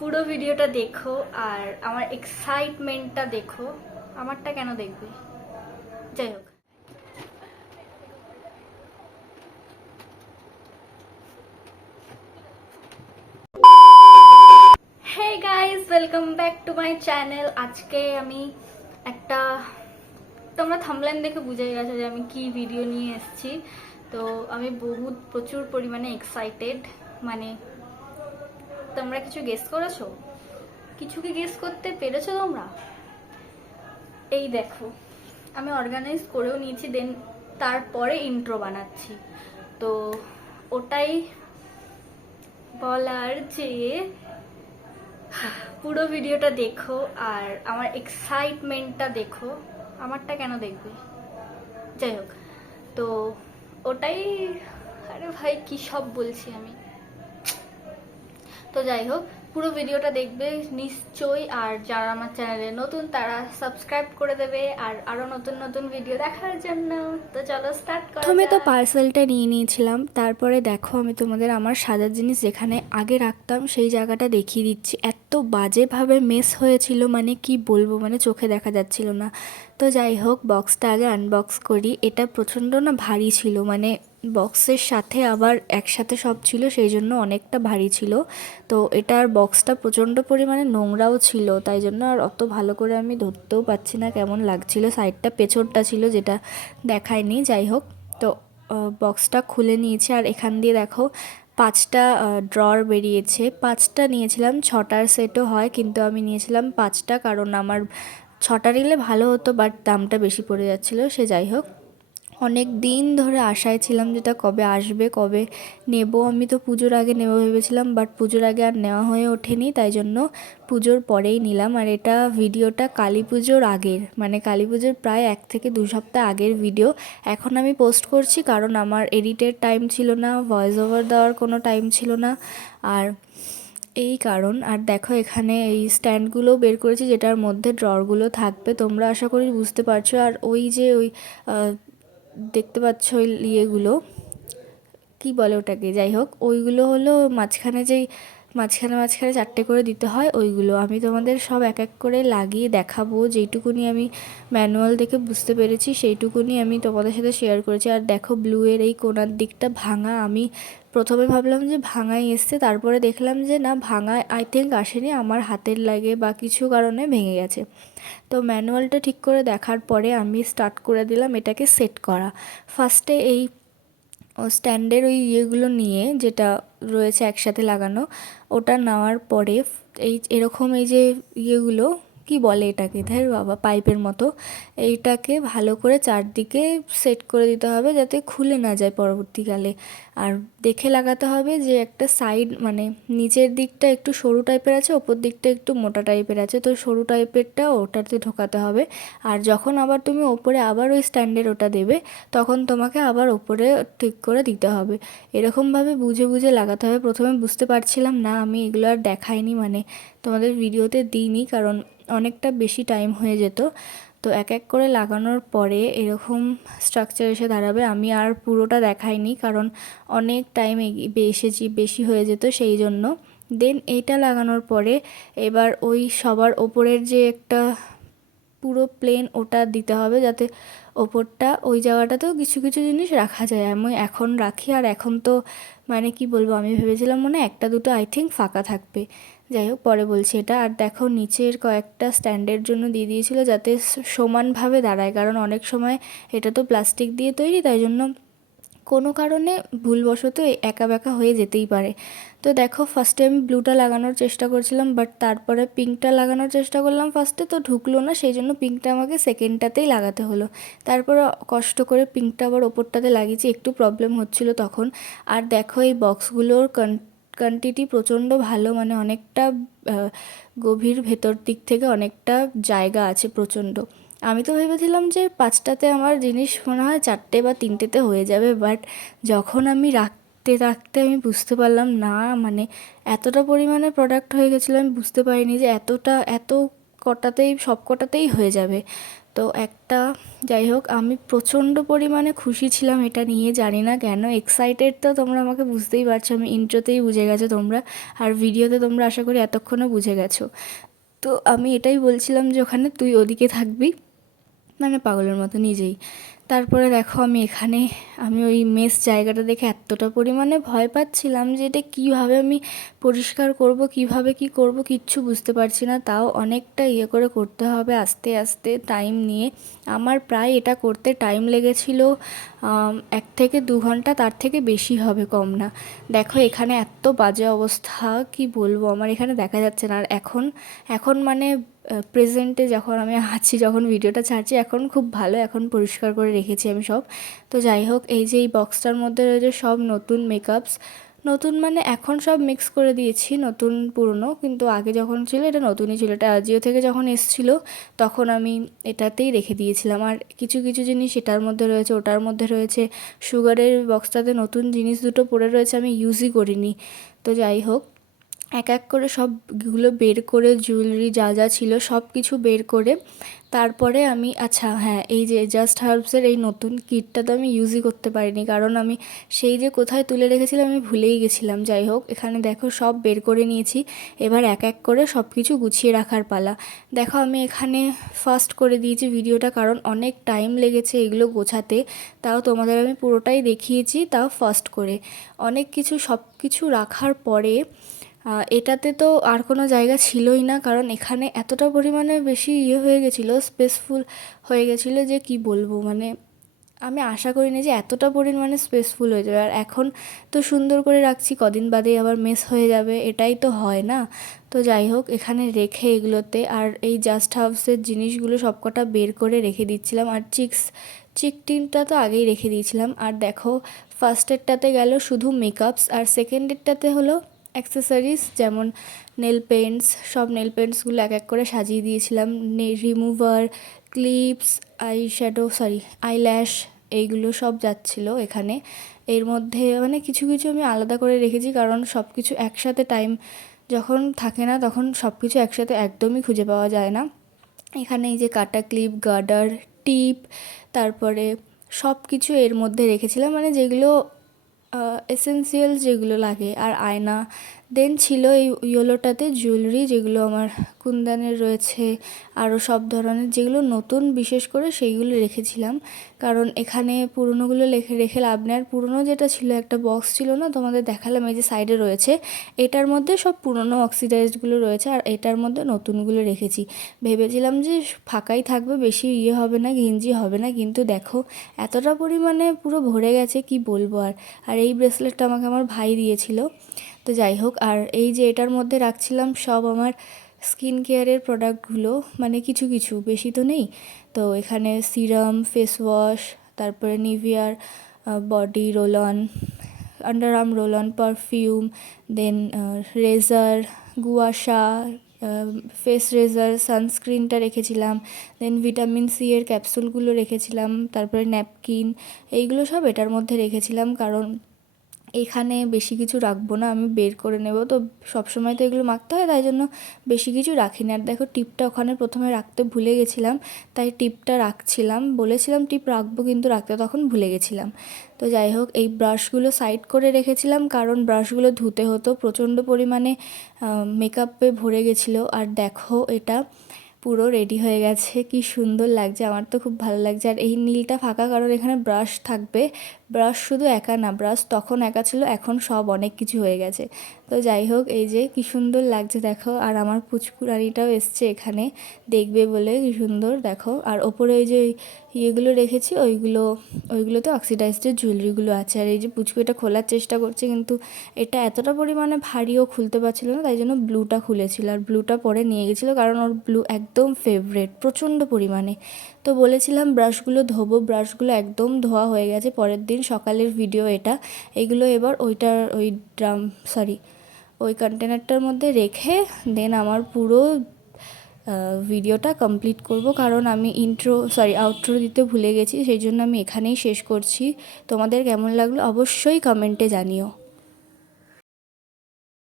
পুরো ভিডিওটা দেখো আর আমার এক্সাইটমেন্টটা দেখো। আমারটা কেন দেখবে? যাই হোক। Welcome back to my channel আজকে আমি একটা, তোমরা থামলাইন দেখে বুঝে গেছো যে আমি কি ভিডিও নিয়ে এসেছি। তো আমি বহুত প্রচুর পরিমাণে এক্সাইটেড মানে তোমরা কিছু গেস করেছ? কিছু কি গেস করতে পেরেছ তোমরা? এই দেখো, আমি অর্গানাইজ করেও নিয়েছি দেন তারপরে ইন্ট্রো বানাচ্ছি। তো ওটাই বলার যে পুরো ভিডিওটা দেখো আর আমার এক্সাইটমেন্টটা দেখো, আমারটা কেন দেখবে? যাই হোক, তো ওটাই, আরে ভাই, কি সব বলছি আমি? তো যাই হোক পুরো ভিডিওটা দেখবে নিশ্চয়ই। আর যারা আমার চ্যানেলে নতুন তারা সাবস্ক্রাইব করে দেবে। আর আরও নতুন নতুন ভিডিও দেখার জন্য। তো চলো স্টার্ট করা প্রথমে তো পার্সেলটা নিয়ে নিয়েছিলাম। তারপরে দেখো আমি তোমাদের আমার সাজার জিনিস যেখানে আগে রাখতাম সেই জায়গাটা দেখিয়ে দিচ্ছি। এত বাজেভাবে মেস হয়েছিল মানে কি বলব মানে চোখে দেখা যাচ্ছিল না। তো যাই হোক বক্সটা আগে আনবক্স করি। এটা প্রচণ্ড না ভারী ছিল মানে বক্সের সাথে আবার একসাথে সব ছিল, সেই জন্য অনেকটা ভারী ছিল। তো এটার বক্সটা প্রচণ্ড পরিমাণে নোংরাও ছিল, তাই জন্য আর অত ভালো করে আমি ধরতেও পাচ্ছি না কেমন লাগছিল। সাইডটা পেছনটা ছিল, যেটা দেখায়নি। যাই হোক, তো বক্সটা খুলে নিয়েছি। আর এখান দিয়ে দেখো পাঁচটা ড্রর বেরিয়েছে। পাঁচটা নিয়েছিলাম, ছটার সেটও হয়, কিন্তু আমি নিয়েছিলাম পাঁচটা, কারণ আমার ছটা নিলে ভালো হতো বাট দামটা বেশি পড়ে যাচ্ছিল, সে যাই হোক। অনেক দিন ধরে আশায় ছিলাম যেটা কবে আসবে, কবে নেব। আমি তো পুজোর আগে নেব ভেবেছিলাম বাট পুজোর আগে আর নেওয়া হয়ে ওঠেনি, তাই জন্য পুজোর পরেই নিলাম। আর এটা ভিডিওটা কালী পুজোর আগের মানে কালী পুজোর প্রায় এক থেকে দু সপ্তাহ আগের ভিডিও। এখন আমি পোস্ট করছি কারণ আমার এডিটের টাইম ছিল না ভয়েস ওভার দেওয়ার কোনো টাইম ছিল না। আর এই কারণ, আর দেখো এখানে এই স্ট্যান্ডগুলো বের করেছি, যেটার মধ্যে ড্ররগুলো থাকবে। তোমরা আশা করি বুঝতে পারছ। আর ওই যে ওই দেখতে পাচ্ছ ওই ইয়েগুলো। কি বলে ওটাকে? যাই হোক ওইগুলো হলো মাঝখানে যেই মাঝখানে মাঝখানে চারটে করে দিতে হয়, ওইগুলো। আমি তোমাদের সব এক এক করে লাগিয়ে দেখাবো। যেইটুকুনি আমি ম্যানুয়াল দেখে বুঝতে পেরেছি, সেইটুকুনি আমি তোমাদের সাথে শেয়ার করেছি। আর দেখো ব্লুয়ের এই কোনার দিকটা ভাঙা। আমি প্রথমে ভাবলাম যে ভাঙাই এসছে, তারপরে দেখলাম যে না, ভাঙা আই থিঙ্ক আসেনি, আমার হাতের লাগে বা কিছু কারণে ভেঙে গেছে। তো ম্যানুয়ালটা ঠিক করে দেখার পরে আমি স্টার্ট করে দিলাম এটাকে সেট করা। ফার্স্টে এই স্ট্যান্ডের ওই ইয়েগুলো নিয়ে যেটা রয়েছে একসাথে লাগানো, ওটা নেওয়ার পরে এই, এরকম এই যে ইয়েগুলো কি বলে এটাকে? ধর বাবা, পাইপের মতো। এইটাকে ভালো করে চারদিকে সেট করে দিতে হবে যাতে খুলে না যায় পরবর্তীকালে। আর দেখে লাগাতে হবে যে একটা সাইড মানে নিচের দিকটা একটু সরু টাইপের আছে, ওপর দিকটা একটু মোটা টাইপের আছে। তো সরু টাইপেরটা ওটাতে ঢোকাতে হবে। আর যখন আবার তুমি ওপরে আবার ওই স্ট্যান্ডের ওটা দেবে, তখন তোমাকে আবার ওপরে ঠিক করে দিতে হবে। এরকমভাবে বুঝে বুঝে লাগাতে হবে। প্রথমে বুঝতে পারছিলাম, না, আমি এগুলো আর দেখাইনি। মানে তোমাদের ভিডিওতে দিইনি, কারণ অনেকটা বেশি টাইম হয়ে যেত। তো এক এক করে লাগানোর পরে এরকম স্ট্রাকচার এসে দাঁড়াবে, আমি আর পুরোটা দেখাইনি কারণ অনেক টাইম এসেছি, বেশি হয়ে যেত সেই জন্য। দেন এইটা লাগানোর পরে এবার ওই সবার ওপরের যে একটা পুরো প্লেন ওটা দিতে হবে যাতে ওপরটা, ওই জায়গাটাতেও কিছু কিছু জিনিস রাখা যায়। আমি এখন রাখি, আর এখন তো মানে কি বলব, আমি ভেবেছিলাম মনে একটা দুটো আই থিঙ্ক ফাঁকা থাকবে। যাই হোক, পরে বলছি এটা। আর দেখো, নিচের কয়েকটা স্ট্যান্ডের জন্য দিয়ে দিয়েছিল যাতে সমানভাবে দাঁড়ায়। কারণ অনেক সময় এটা তো প্লাস্টিক দিয়ে তৈরি, তাই জন্য কোনো কারণে ভুলবশত একা বেঁকা হয়ে যেতেই পারে। তো দেখো ফার্স্টে আমি ব্লুটা লাগানোর চেষ্টা করছিলাম বাট তারপরে পিঙ্কটা লাগানোর চেষ্টা করলাম ফার্স্টে তো ঢুকলো না সেই জন্য পিঙ্কটা আমাকে সেকেন্ডটাতেই লাগাতে হলো। তারপরে কষ্ট করে পিঙ্কটা আবার ওপরটাতে লাগিয়েছি, একটু প্রবলেম হচ্ছিল তখন। আর দেখো, এই বক্সগুলোর কন কোয়ান্টিটি প্রচণ্ড ভালো মানে অনেকটা গভীর ভেতর দিক থেকে অনেকটা জায়গা আছে প্রচণ্ড। আমি তো ভেবেছিলাম যে পাঁচটাতে আমার জিনিস মনে হয় চারটে বা তিনটেতে হয়ে যাবে বাট যখন আমি রাখতে রাখতে আমি বুঝতে পারলাম, না মানে এতটা পরিমাণে প্রোডাক্ট হয়ে গেছিল আমি বুঝতে পারিনি যে এতটা, এত কটাতেই, সব কটাতেই হয়ে যাবে। তো একটা, যাই হোক, আমি প্রচণ্ড পরিমাণে খুশি ছিলাম এটা নিয়ে, জানি না কেন এক্সাইটেড তো তোমরা আমাকে বুঝতেই পারছ, আমি ইন্ট্রোতেই বুঝে গেছো তোমরা, আর ভিডিওতে তোমরা আশা করি এতক্ষণও বুঝে গেছো। তো আমি এটাই বলছিলাম যে ওখানে তুই ওদিকে থাকবি। মানে পাগলের মতো নিজেই। তারপরে দেখো আমি এখানে, আমি ওই মেস জায়গাটা দেখে এতটা পরিমাণে ভয় পাচ্ছিলাম যে এটা কীভাবে আমি পরিষ্কার করব, কীভাবে কি করব কিচ্ছু বুঝতে পারছি না। তাও অনেকটা ইয়ে করে করতে হবে আস্তে আস্তে টাইম নিয়ে। আমার প্রায় এটা করতে টাইম লেগেছিল এক থেকে দু ঘণ্টা, তার থেকে বেশি হবে কম না। দেখো এখানে এত বাজে অবস্থা, কি বলব? আমার এখানে দেখা যাচ্ছে না। আর এখন এখন মানে প্রেজেন্টে যখন আমি আছি, যখন ভিডিওটা ছাড়ছি, এখন খুব ভালো, এখন পরিষ্কার করে রেখেছি আমি সব। তো যাই হোক, এই যে এই বক্সটার মধ্যে রয়েছে সব নতুন মেকআপস নতুন মানে এখন সব মিক্স করে দিয়েছি, নতুন পুরনো। কিন্তু আগে যখন ছিল, এটা নতুনই ছিল। এটা আজিও থেকে যখন এসছিলো, তখন আমি এটাতেই রেখে দিয়েছিলাম। আর কিছু কিছু জিনিস এটার মধ্যে রয়েছে, ওটার মধ্যে রয়েছে। সুগারের বক্সটাতে নতুন জিনিস দুটো পড়ে রয়েছে, আমি ইউজই করিনি। তো যাই হোক এক এক করে সবগুলো বের করে জুয়েলারি যা যা ছিল সব কিছু বের করে, তারপরে আমি আচ্ছা হ্যাঁ এই যে জাস্ট হার্বসের এই নতুন কিটটা তো আমি ইউজই করতে পারিনি, কারণ আমি সেই যে কোথায় তুলে রেখেছিলাম আমি ভুলেই গেছিলাম, যাই হোক, এখানে দেখো সব বের করে নিয়েছি, এবার এক এক করে সব কিছু গুছিয়ে রাখার পালা। দেখো, আমি এখানে ফার্স্ট করে দিয়েছি ভিডিওটা কারণ অনেক টাইম লেগেছে এগুলো গোছাতে, তাও তোমাদের আমি পুরোটাই দেখিয়েছি, তাও ফার্স্ট করে। অনেক কিছু, সব কিছু রাখার পরে এটাতে তো আর কোনো জায়গা ছিলই না, কারণ এখানে এতটা পরিমাণে বেশি ইয়ে হয়ে গেছিল স্পেসফুল হয়ে গেছিল যে কি বলব মানে আমি আশা করিনি যে এতটা পরিমাণে স্পেসফুল হয়ে যাবে। আর এখন তো সুন্দর করে রাখছি, কদিন বাদেই আবার মেস হয়ে যাবে, এটাই তো হয় না। তো যাই হোক, এখানে রেখে এগুলোতে আর এই জাস্ট হাউসের জিনিসগুলো সবকটা বের করে রেখে দিচ্ছিলাম। আর চিক্স চিক টিনটা তো আগেই রেখে দিয়েছিলাম। আর দেখো ফার্স্টেরটাতে গেল শুধু মেকআপস আর সেকেন্ডেরটাতে হলো অ্যাক্সেসরিজ যেমন নেল পেন্টস সব নেল পেন্টসগুলো এক এক করে সাজিয়ে দিয়েছিলাম। Remover clips eye shadow sorry eyelash এইগুলো সব যাচ্ছিল এখানে। এর মধ্যে মানে কিছু কিছু আমি আলাদা করে রেখেছি কারণ সব কিছু একসাথে টাইম যখন থাকে না তখন সব কিছু একসাথে একদমই খুঁজে পাওয়া যায় না। এখানে এই যে কাটা ক্লিপ গার্ডার টিপ তারপরে সব কিছু এর মধ্যে রেখেছিলাম। মানে যেগুলো এসেন্সিয়াল যেগুলো লাগে আর আয়না দেন ছিল এই ইয়েলোটাতে জুয়েলারি যেগুলো আমার কুন্দানের রয়েছে আরও সব ধরনের যেগুলো নতুন বিশেষ করে সেইগুলো রেখেছিলাম। কারণ এখানে পুরনোগুলো রেখে রেখে লাভ নেই। আর পুরনো যেটা ছিল, একটা বক্স ছিল না, তোমাদের দেখালাম এই যে সাইডে রয়েছে। এটার মধ্যে সব পুরনো অক্সিডাইজডগুলো রয়েছে আর এটার মধ্যে নতুনগুলো রেখেছি। ভেবেছিলাম যে ফাঁকাই থাকবে, বেশি ইয়ে হবে না, ঘিঞ্জি হবে না, কিন্তু দেখো, এতটা পরিমাণে পুরো ভরে গেছে, কি বলব আর। আর এই ব্রেসলেটটা আমাকে আমার ভাই দিয়েছিল। তো যাই হোক, আর এই যে এটার মধ্যে রাখছিলাম সব আমার স্কিন কেয়ারের প্রোডাক্টগুলো মানে কিছু কিছু, বেশি তো নেই। তো এখানে সিরাম, ফেস ওয়াশ, তারপরে নিভিয়ার body roll on under arm roll on perfume, then razor gua sha face razor, সানস্ক্রিনটা রেখেছিলাম, দেন ভিটামিন সি এর ক্যাপসুলগুলো রেখেছিলাম, তারপরে ন্যাপকিন, এইগুলো সব এটার মধ্যে রেখেছিলাম, কারণ এখানে বেশি কিছু রাখব না, আমি বের করে নেব। তো সবসময় তো এগুলো মাখতে হয়, তাই জন্য বেশি কিছু রাখি না আর দেখো টিপটা ওখানে প্রথমে রাখতে ভুলে গেছিলাম, তাই টিপটা রাখছিলাম। বলেছিলাম টিপ রাখব কিন্তু রাখতে তখন ভুলে গেছিলাম। তো যাই হোক, এই ব্রাশগুলো সাইড করে রেখেছিলাম, কারণ ব্রাশগুলো ধুতে হতো, প্রচণ্ড পরিমাণে মেকআপে ভরে গেছিল। আর দেখো এটা পুরো রেডি হয়ে গেছে। কি সুন্দর লাগছে, আমার তো খুব ভালো লাগছে। আর এই নীলটা ফাঁকা, কারণ এখানে ব্রাশ থাকবে। ব্রাশ শুধু একা না ব্রাশ তখন একা ছিল, এখন সব অনেক কিছু হয়ে গেছে। তো যাই হোক, এই যে কি সুন্দর লাগছে, দেখো। আর আমার পুচকুরানিটাও এসছে এখানে, দেখবে বলে কি সুন্দর, দেখো। আর ওপরে ওই যে ইয়েগুলো রেখেছি, ওইগুলো, ওইগুলোতে অক্সিডাইজডের জুয়েলারিগুলো আছে। আর এই যে পুচকু এটা খোলার চেষ্টা করছে, কিন্তু এটা এতটা পরিমাণে ভারীও খুলতে পারছিল না, তাই জন্য ব্লুটা খুলেছিল। আর ব্লুটা পরে নিয়ে গেছিল, কারণ ওর ব্লু একদম ফেভারেট প্রচণ্ড পরিমাণে। তো বলেছিলাম ব্রাশগুলো ধোবো ব্রাশগুলো একদম ধোয়া হয়ে গেছে, পরের দিন সকালের ভিডিও এটা। এগুলো এবার ওইটার, ওই ড্রাম সরি ওই কন্টেনারটার মধ্যে রেখে দেন আমার পুরো ভিডিওটা কমপ্লিট করব। কারণ আমি ইন্ট্রো সরি আউট্রো দিতে ভুলে গেছি, সেই জন্য আমি এখানেই শেষ করছি। তোমাদের কেমন লাগল অবশ্যই কমেন্টে জানিও।